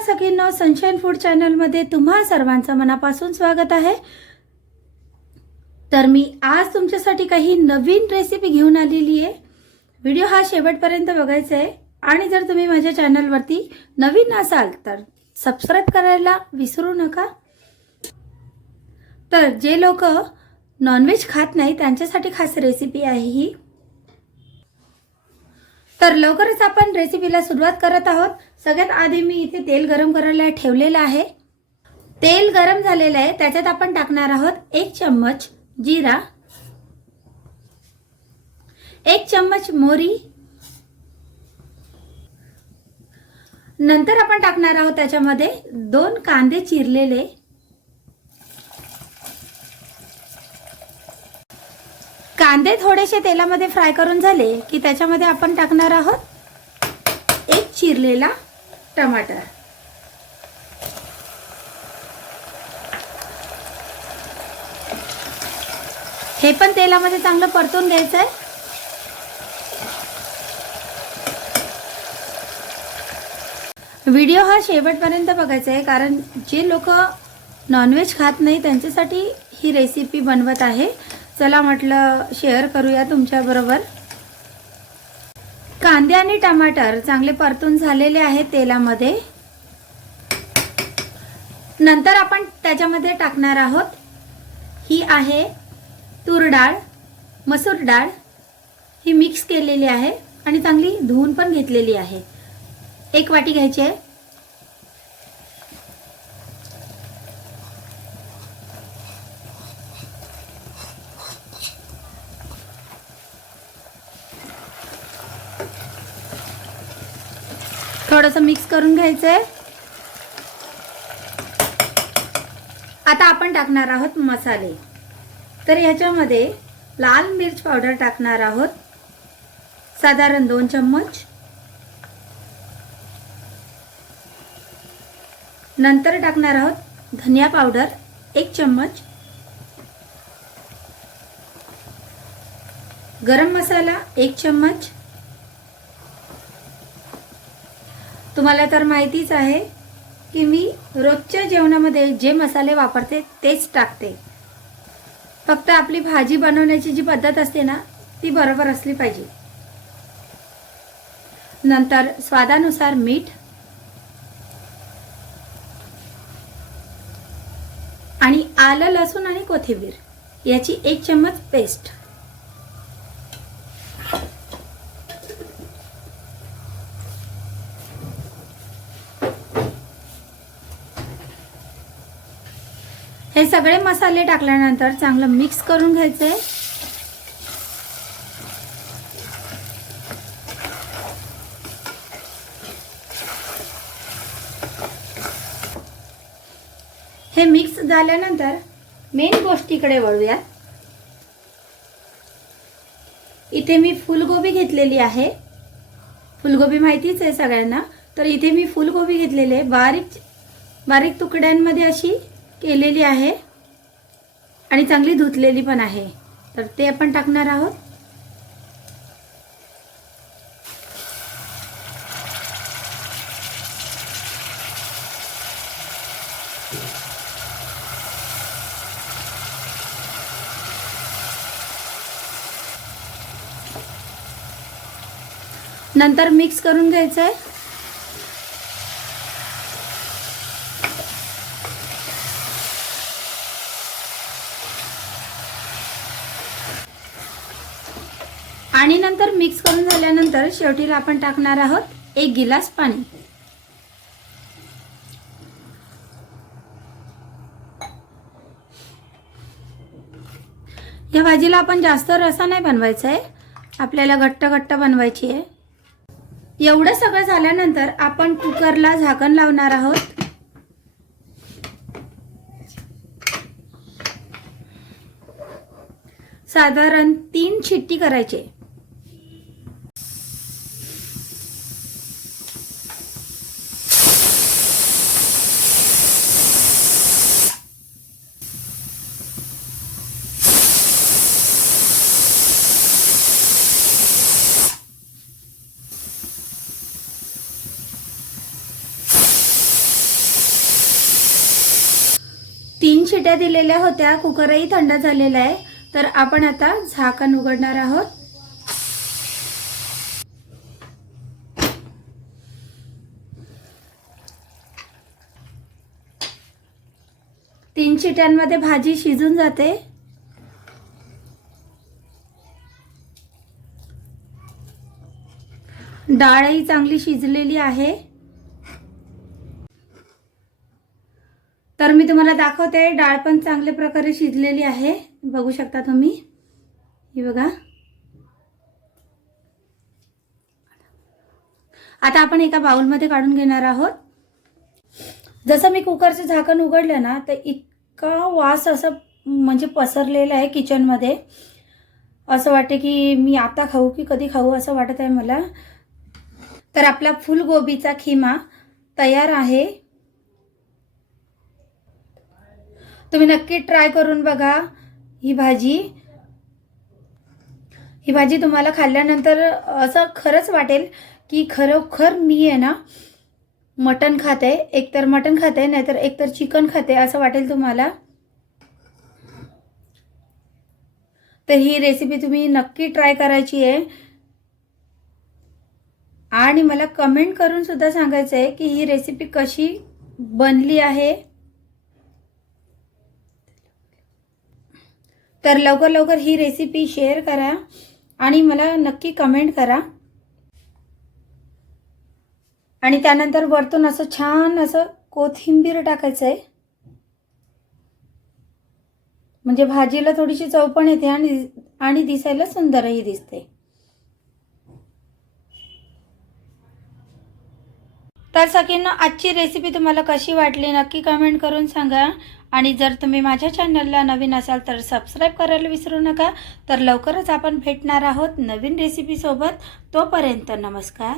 नमस्कार सगळ्यांना, sunshine food चॅनलमध्ये तुम्हा सर्वांचं मनापासून स्वागत आहे। तर मी आज तुमच्यासाठी काही नवीन रेसिपी घेऊन आलेली आहे। व्हिडिओ हा शेवटपर्यंत बघायचा आहे आणि जर तुम्ही माझ्या चॅनलवरती नवीन असाल तर सबस्क्राइब करायला विसरू नका। तर जे लोक नॉनव्हेज खात नाही त्यांच्यासाठी खास रेसिपी आहे ही। तर लवकरच आपण रेसिपीला सुरुवात करत आहोत। सगळ्यात आधी मी इथे तेल गरम करायला ठेवलेलं आहे। तेल गरम झालेलं आहे, त्याच्यात आपण टाकणार आहोत 1 चम्मच जीरा, 1 चम्मच मोहरी, नंतर आपण टाकणार आहोत त्याच्यामध्ये 2 कांदे चिरलेले, कांदे थोडेसे तेलामध्ये फ्राय करून झाले की त्याच्यामध्ये आपण टाकणार आहोत 1 चिरलेला टमाटर। हे पण तेलामध्ये चांगलं परतून घ्यायचं आहे। व्हिडिओ हा शेवटपर्यंत बघायचा आहे, कारण जे लोक नॉनव्हेज खात नाही त्यांच्यासाठी ही रेसिपी बनवत आहे। चला म्हटलं शेअर करूया तुमच्या बरोबर। कांदे आणि टमाटर चांगले परतून झालेले आहेत तेलामध्ये। नंतर आपण त्याच्यामध्ये टाकणार आहोत ही आहे तूर डाळ, मसूर डाळ, ही मिक्स केलेली आहे आणि चांगली धुवून पण घेतलेली आहे। 1 वाटी घ्यायची आहे। थोडंसं मिक्स करून घ्यायचं आहे। आता आपण टाकणार आहोत मसाले। तर याच्यामध्ये लाल मिर्च पावडर टाकणार आहोत साधारण 2 चम्मच, नंतर टाकणार आहोत धनिया पावडर 1 चम्मच, गरम मसाला 1 चम्मच। तुम्हाला तर माहितीच आहे की मी रोजच्या जेवणामध्ये जे मसाले वापरते तेच टाकते। फक्त आपली भाजी बनवण्याची जी पद्धत असते ना ती बरोबर असली पाहिजे। नंतर स्वादानुसार मीठ आणि आलं, लसूण आणि कोथिंबीर याची 1 चम्मच पेस्ट। हे सगळे मसाले टाकल्यानंतर चांगलं मिक्स करून घ्यायचे। हे मिक्स झाल्यानंतर मेन गोष्टीकडे वळूया। इथे मी फुलगोबी घेतलेली आहे। फुलगोबी माहितीच आहे सगळ्यांना। तर इथे मी फुलगोबी घेतलेली आहे, बारीक बारीक तुकड्यांमध्ये अशी केलेली आहे आणि चांगली धुतलेली पण आहे। तर ते आपण टाकणार आहोत। नंतर मिक्स करून घ्यायचं आहे। आणि नंतर मिक्स करून झाल्यानंतर शेवटीला आपण टाकणार आहोत 1 गिलास पाणी। या भाजीला आपण जास्त रसा नाही बनवायचा आहे, आपल्याला घट्ट घट्ट बनवायची आहे। एवढं सगळं झाल्यानंतर आपण कुकरला झाकण लावणार आहोत। साधारण 3 शिट्टी करायचे। शिट्या दिलेल्या होत्या, कुकरही थंड झालेला आहे. तर आपण आता झाकण उघडणार आहोत. तीन शिट्यांमध्ये भाजी शिजून जाते. डाळही चांगली शिजलेली आहे. तर मी तुम्हाला दाखवते, डाळ पण चांगल्या प्रकारे शिजलेली आहे. बघू शकता तुम्ही, ही बघा. आता आपण एका बाउलमध्ये काढून घेणार आहोत. जसं मी कुकरचं झाकण उघडलं ना, तर इतका वास असं म्हणजे पसरलेला आहे किचनमध्ये. असं वाटते की मी आता खाऊ की कधी खाऊ असं वाटत आहे मला. तर आपला फुलगोबीचा खिमा तयार आहे. तुम्ही नक्की ट्राय करून बघा ही भाजी तुम्हाला खाल्ल्यानंतर असं खरंच वाटेल की खरोखर मी आहे ना मटण खाते, एकतर मटण खाते नाहीतर एकतर चिकन खाते असं वाटेल तुम्हाला. तर ही रेसिपी तुम्ही नक्की ट्राय करायची आहे आणि मला कमेंट करून सुद्धा सांगायचं आहे की ही रेसिपी कशी बनली आहे. तर लवकर ही रेसिपी शेअर करा आणि मला नक्की कमेंट करा. आणि त्यानंतर वरतून असं छान असं कोथिंबीर टाकायचं आहे, म्हणजे भाजीला थोडीशी चव पण येते आणि दिसायला सुंदरही दिसते. तर सगळ्यांना आजची रेसिपी तुम्हाला कशी वाटली नक्की कमेंट करून सांगा. आणि जर तुम्ही माझ्या चॅनलला नवीन असाल तर सबस्क्राईब करायला विसरू नका. तर लवकरच आपण भेटणार आहोत नवीन रेसिपी सोबत. तोपर्यंत नमस्कार.